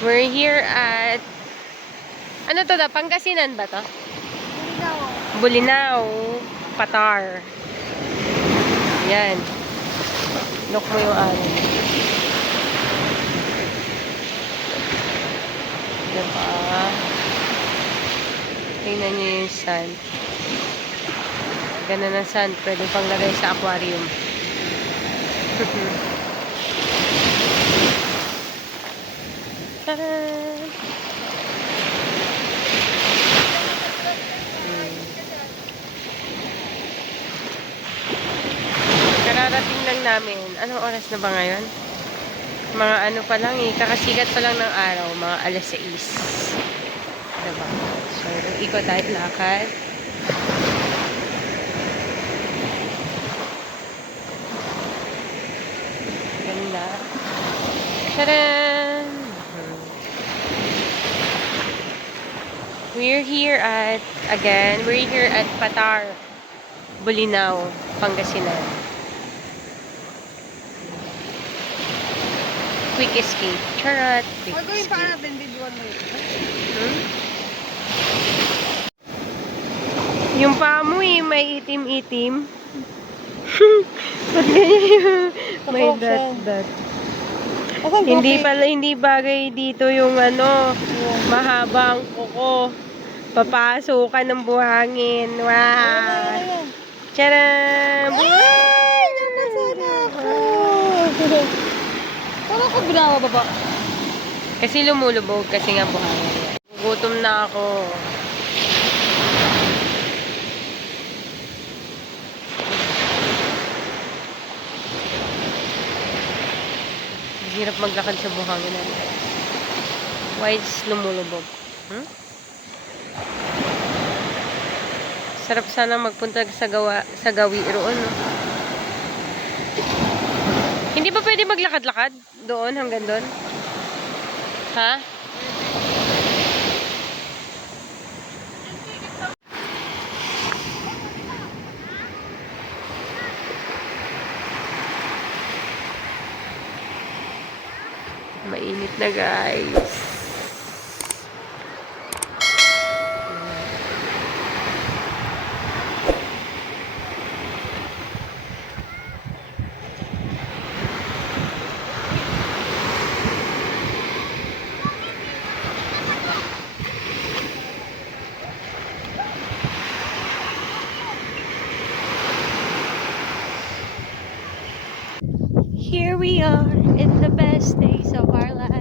We're here at... Ano to da? Pangasinan ba to? Bulinaw. Patar. Yan. Look mo yung ano. Diba? Tingnan nyo yung sand. Ganda ng sand. Pwede pang lagay sa aquarium. Taran! Kararating lang namin. Anong oras na ba ngayon? Mga ano pa lang eh. Kakasikat pa lang ng araw. Mga alas 6. Diba? So, ikot tayo lakad. Ganda. Taran! We're here at Patar, Bulinaw, Pangasinan. Quick escape. Charot. Quick Gagawin pa escape. natin videoan mo yun. Yung paa mo eh, may itim-itim. Ba't ganyan yung may dot-dot? Hindi bagay dito yung ano, mahabang kuko. Papasukan ng buhangin. Wow! Tcharam! Ay! Nalasana ako! Paano ko binababa? Kasi lumulubog kasi nga buhangin. Gutom na ako. Hirap maglakad sa buhangin na. Why is lumulubog? Sarap sana magpunta sa gawi roon, no? Hindi ba pwede maglakad-lakad doon hanggang doon? Ha? Mainit na, guys. Here we are in the best days of our life.